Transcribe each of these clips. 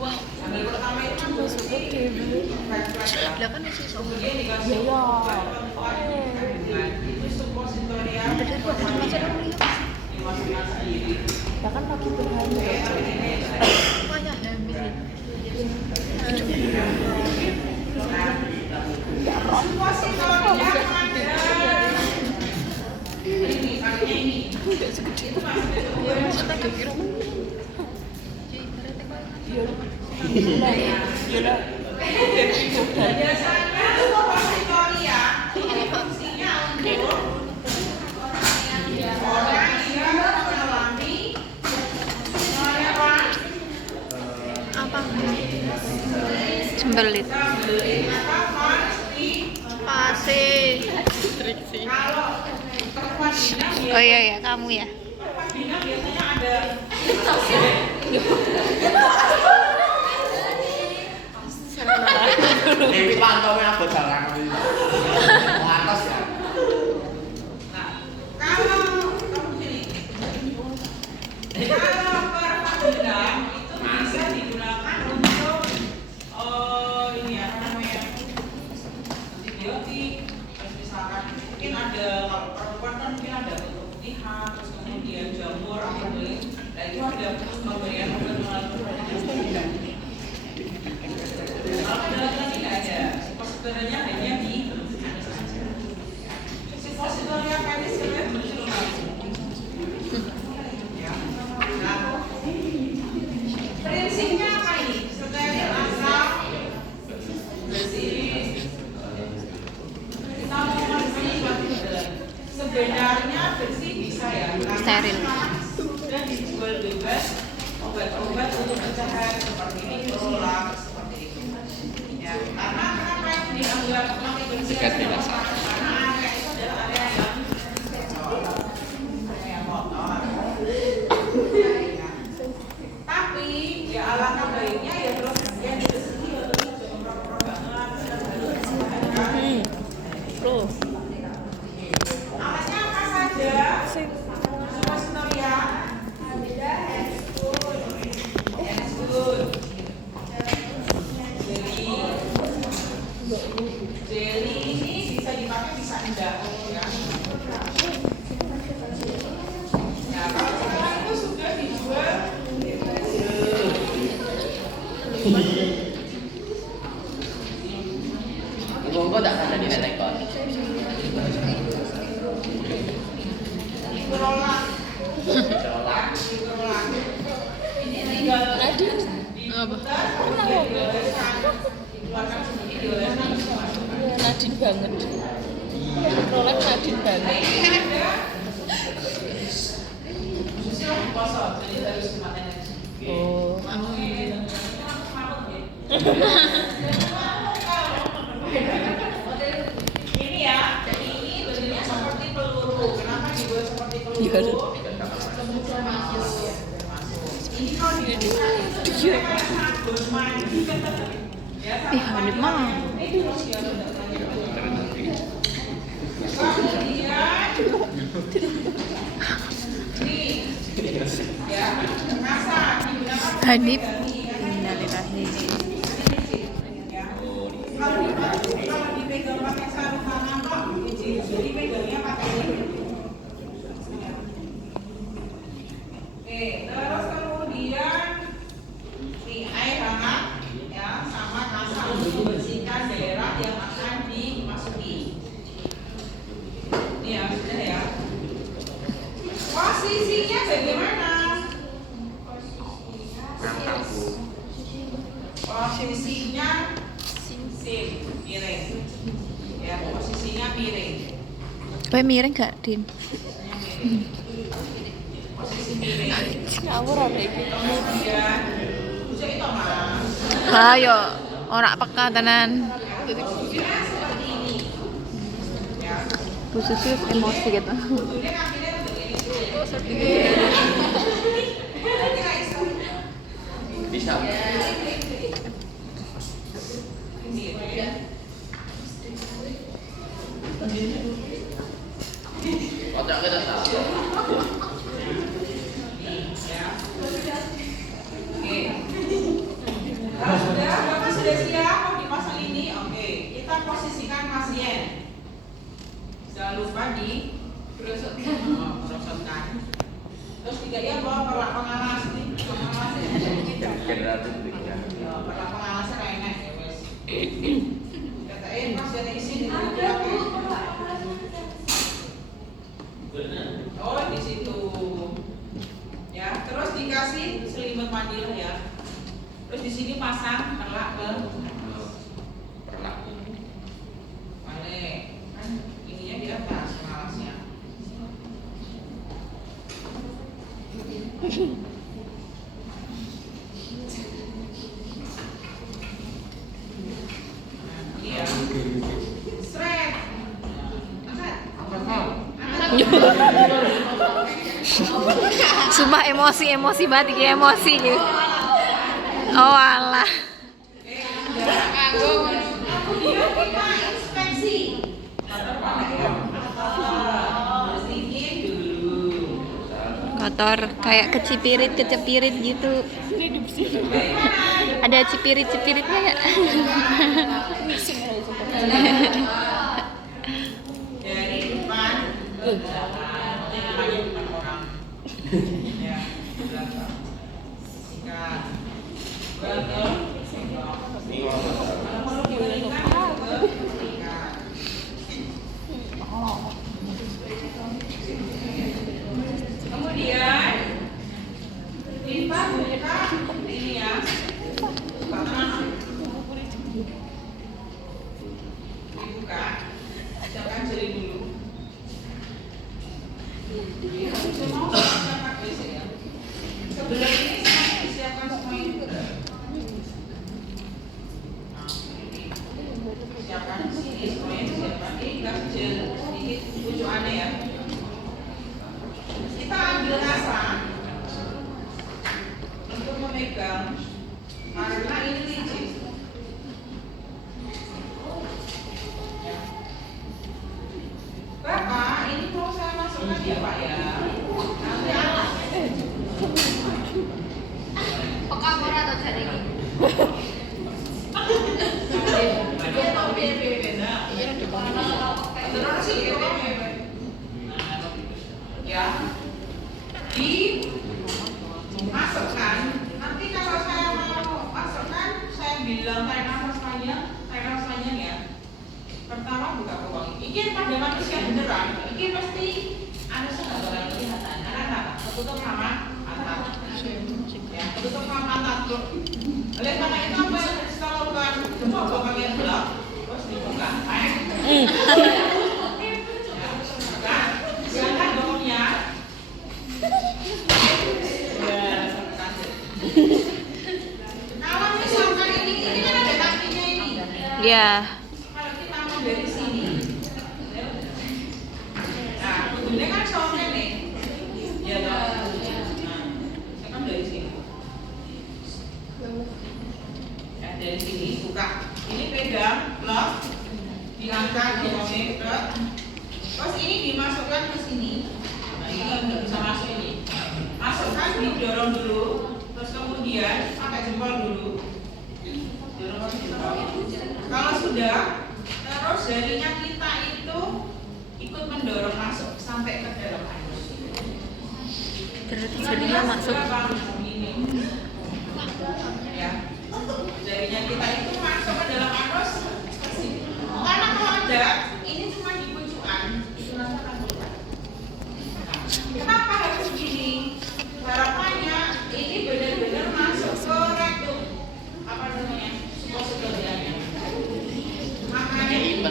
Wow. Maksudnya dewe. Lah kan isi sama. Ya ya. Bener kok masih ada lihat. Ya kan lagi berhamil. Banyak hamil. Tidak segede. Sampai ke kira. Iya. Apa? Cembelit. Pasti. Oh iya ya, kamu ya. Ini pantaunya aku jarang atas ya. Kalau perpanjang itu bisa digunakan untuk ini apa namanya antibiotik. Terus misalkan mungkin ada kalau perempuan kan mungkin ada keputihan, terus kemudian jamur atau beling. Nah itu ada pemberian obat melalui kalau kedokteran tidak ada. Suppositornya hanya di suppositoria penicillin prinsipnya apa ini? Steril asal bersih. Kita mau bersih sebenarnya bersih bisa ya. Steril. Sudah dijual bebas obat-obat untuk pecahan seperti mikrolak seperti itu. Ya, karena kenapa yang dianggap pakai bersih? Karena area itu adalah area yang kotor. Tapi ya alangkah baiknya ya terus yang dibersihin jangan pura-pura banget. Bro. Alatnya apa saja? Suppositoria. Jelly ini bisa dipakai bisa enggak ya. Nah, kalau sekarang itu sudah dijual Monggo tak ada di Netekon. Mikrolak. Ini tinggal diputar, dikeluarkan sendiri, dioleskan dimasukkan. Nadine banget. Rolex Nadine banget. Khususnya kosong, jadi harus hemat energi. Oh. Ini ya, ini bentuknya seperti peluru. Kenapa dibuat seperti peluru? Iya. Ini kalau dibuka itu sebenarnya sangat bermain. Ih, Hanif mah. Hanif. Innalillahi. Kalau dipegang pakai sarung tangan kok, jadi pegangnya pakai ini. Oke, terus kemudian nih air hangat ya sama kasa untuk membersihkan daerah yang akan dimasuki. Ini ya sudah ya. Posisinya bagaimana? Posisinya miring. Ya, posisinya miring. Kowe miring gak, Din? Posisi miring. Ngawur ada iki. Kemudian bujuk itu Mas. Ayo, ora peka tenan. Posisinya seperti ini. Ya. Bu Susi emosi gitu. Bujuknya kakinya untuk ini dulu. Kira iso. Bisa. Otak kita salah. Oke. merosotkan. Terus tiganya bawa perlak pengalas nih, pengalas ya. Generatif tiga. Perlak pengalasnya kayak enak ya wes. Katain mas jadi isi di oh di situ. Ya, terus dikasih selimut mandi ya. Terus di sini pasang perlak ke Perlak. balik. Kan ininya di atas pengalasnya. Nah, ini ya. Sret. Angkat. Sumpah emosi banget iki, emosi iki. Oh alah. Kemudian kita inspeksi. Bersihin dulu. Kotor kayak kecepirit gitu. Ada cepirit-cepiritnya ya? Dari depan ke belakang. Depannya depan orang. Ya, belakang. Sikat. Belakang. Kemudian lipat buka ini ya, dibuka, siapkan jari dulu. Sebelah ini semuanya disiapkan semuanya. Siapkan sini semuanya disiapkan. Ini kasih gel sedikit pucukannya ya. Kita ambil asa untuk memegang karena ini licin. Ya. Bapak, ini mau saya masukkan ya Pak ya. Nanti alas. Pekamora atau cari ini? Ya, dimasukkan. Nanti kalau saya mau masukkan, saya bilang tarik nafas panjang ya. Pertama buka peluang. Ini pada manusia beneran. Ini pasti ada sebagian kelihatan. Karena apa? Tertutup sama mata. Ya, tertutup sama mata tuh. Oleh karena itu apa yang harus kita lakukan? Coba bagian belakang, terus dibuka. Silakan dokternya. Kalau misalkan ini kan ada kakinya ini. Ya. Kalau kita mau dari sini, nah ujungnya kan soalnya nih, ya toh. Nah, saya kan dari sini. Ya dari sini buka. Ini pegang, lock, diangkat, diangkat. Terus ini dimasukkan ke sini. Nah, ini nggak bisa masuk ini. Masukkan, didorong dulu. Terus kemudian pakai jempol dulu. Dorong pakai jempol. Kalau sudah, terus jarinya kita itu ikut mendorong masuk sampai ke dalam anus. Berarti jadinya masuk. Ini. Ya. Jarinya kita itu masuk ke dalam anus. Karena kalau ada, ini cuma di pucukan. Kenapa harus begini? Harapannya ini benar-benar masuk ke rektum. Apa namanya? Suppositoryanya. Makanya itu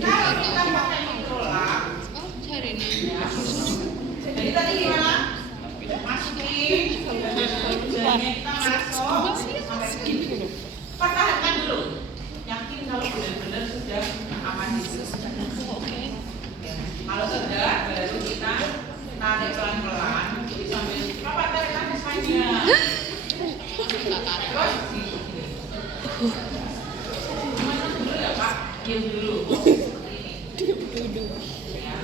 kalau kita pakai mikrolab, ya. Jadi tadi gimana? Masukin, jarinya kita masuk sampai sini. Pertahankan dulu. Yakin kalau benar-benar sudah aman di situ. Kalau sudah, baru kita tarik pelan-pelan sambil Bapak tarik nafas panjang. Terus gimana dulu ya Pak? Diam dulu. Seperti ini. Ya.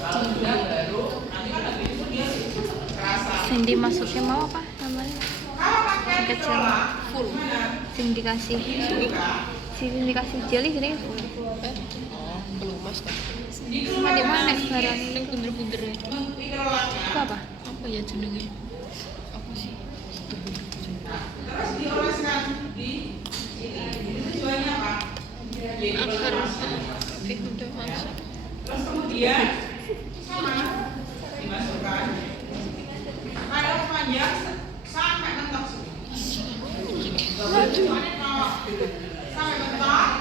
Kalau sudah baru nanti kan habis itu dia kerasa. Yang dimasuknya mau apa namanya? Kalau pakai Kecil. full. Yang dikasih. Buka. Yang dikasih jelly gini. Oh, ongkos kan. Cuma di mana barang? Ning bunder-bunder. Itu apa? Apa ya jenenge? Apa sih? Terus dioleskan di sini. Tujuannya apa? Agar udah masuk. Terus kemudian sama dimasukkan. Ada panjang sampai mentok sini. Sampai mentok.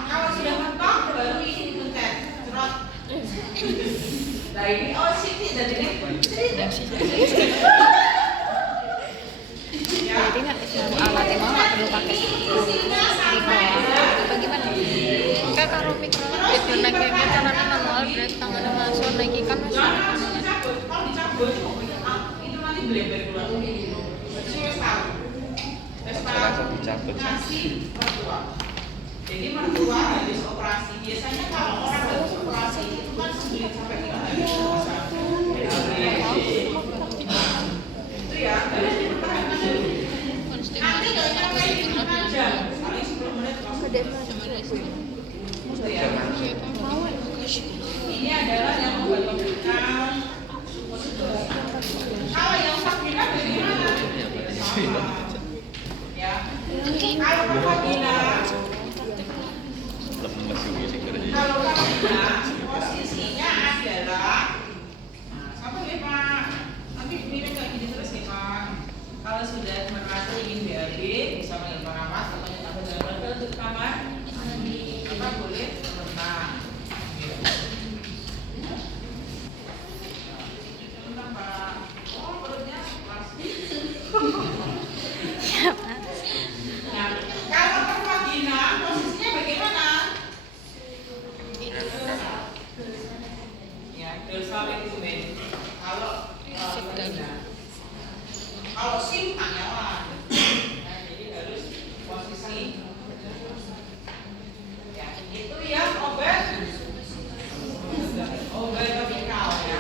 Kalau sudah mentok baru ini dipencet. Cerot. Nah ini sini dan ini. Jadi nggak alatnya mau nggak perlu pakai bagaimana? Kayak karo mikro itu nek iki carane manual brake tangannya masuk nek iki kan wis Jangan langsung dicabut. Kalau dicabut itu nanti bleber keluar. Sudah tahu. Langsung dicabut. Ngasih mertua. Jadi mertua habis operasi. Biasanya kalau orang habis operasi itu kan sulit sampai 3 hari. Itu ya harus dipertahankan dulu. Nanti nggak nyampe 5 jam. Paling 10 menit langsung. Itu ya. Ini adalah yang membuat pemberitaan. Kalau yang vagina bagaimana? Ya. Kalau vagina, kalau vagina posisinya adalah apa ya Pak? Nanti minum kayak gini terus ya Pak. Kalau sudah merasa ingin BAB bisa menghilangkan nafas, pokoknya tambah jalan untuk kamar. Apa boleh renang. Kalau vagina posisinya bagaimana? Ya, dorsal abdomen. Kalau vagina. Kalau simpang ya lah. Nah, jadi harus posisi. Ya, itu yang obat topikal ya.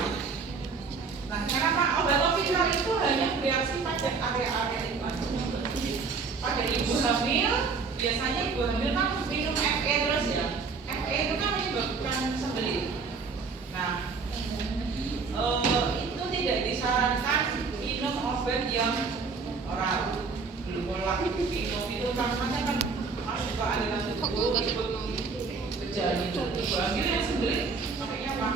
Nah, kenapa obat topikal itu hanya bereaksi pada area-area itu? Pada ibu hamil, biasanya ibu hamil kan minum FE terus ya. FE itu kan menyebabkan sembelit. Nah, itu tidak disarankan minum obat yang oral. Glukolak, minum itu namanya kan masuk ke aliran tubuh, berjalan itu. Ibu hamil yang sembelit, makanya apa?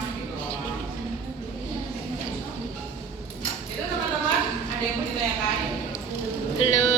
Itu teman-teman, ada yang mau ditanyakan? belum